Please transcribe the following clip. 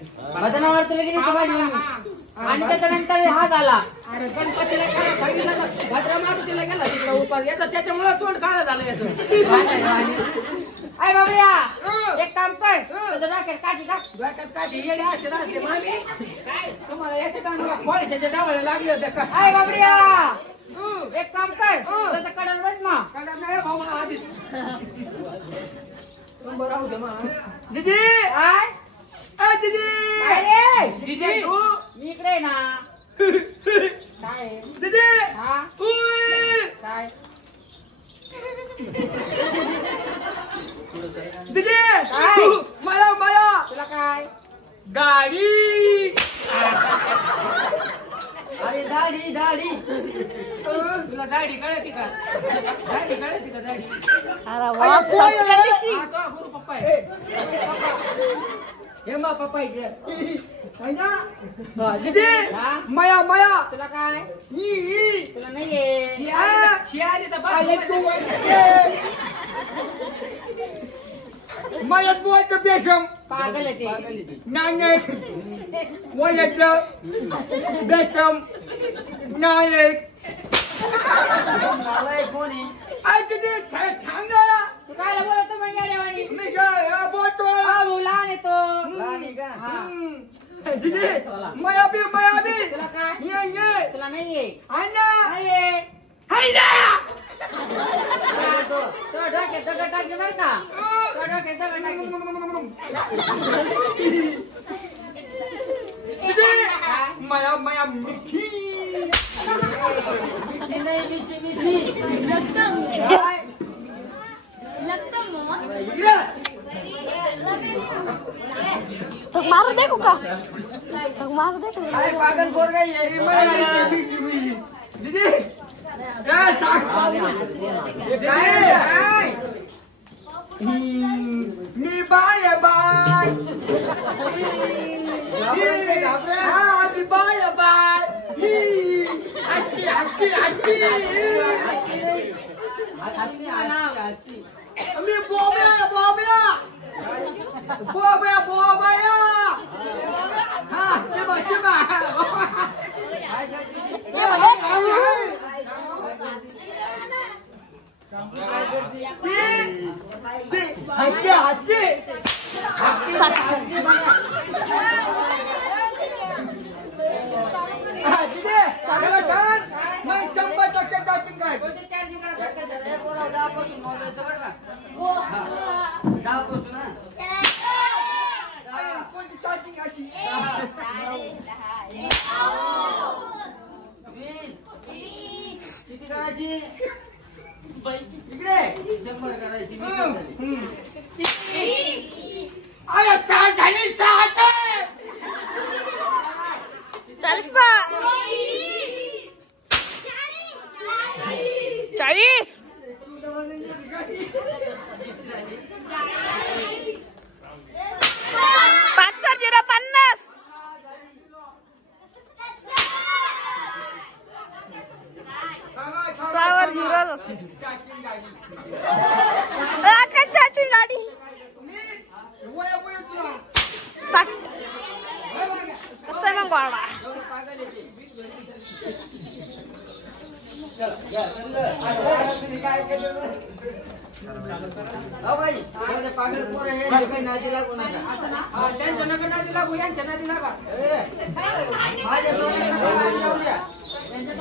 भजनावर तुला की नाही माझी मम्मी आणि त्याच्यानंतर हा झाला. अरे गणपतीला काय सांगितलं का भद्रा मारुतीला गेला तिकडे उपास याचा त्याच्यामुळे तोंड काळं झालं याचं. अय बाबड्या एक काम कर तुझं डोक्यात काठी टाक. डोक्यात काठी येडे असते मामी काय तुम्हाला याच्या कानाला कोळशाच्या डावळ्या लागले होत्या का? अय बाबड्या एक काम कर तुझं कडन बस मा कडा नाही भाऊ आधीच राहू दे मा. दीदी काय दीदी काय रे दीदी तू मी इकडे ना काय दीदी हा काय दीदी काय? मला मला तुला काय गाडी अरे दाढी दाढी तुला दाढी कळती का? दाढी कळती का दाढी? अरे हा तो गुरु पप्पा आहे. हे मा पप्पा आहे दीदी हा? माया माया तुला काय ही तुला नाहीये शियाली तर आले तू मयत बोलत बेशम पागल आहे ते नाणे वयत बेशम नायक कोण आहे? आई दीदी सांगा तू काय बोलतो मग येड्यावानी मी काय बोलतो हा भाऊ लहान येतो लहानी का? हा दीदी माया बी तुला काय ये तुला नाहीये अन्ना नाहीये हायला तो डोक्यात दगड टाकले बरं का तो डोक्यात दगड टाकले दीदी माया माया मिठी तो मार देखो का तो मार देखो काय पागल पोर गई आहे? माया मिठी दीदी काय सांग काय? मी बाय बाय हा मी बाय बाय हत्ती हत्ती हत्ती मी बोब्या बोब्या बोब्या बोब्या हा चिमा चिमा हत्ती हत्ती दीदी सगळं छान मग 100% दाखीन काय कोणती चार्जिंग अशी किती करायची इकडे 100 करायची अरे 60 झाली 60 40 ना 40 5/050 6/0 काय चाची गाडी 60 कसं मग वाडा भाई पागल पोर आहे काही नादी लागू नका. त्यांच्या नका नादी लागू यांच्या नादी लागा. माझ्या दोघांना नादी लावू द्या. त्यांच्या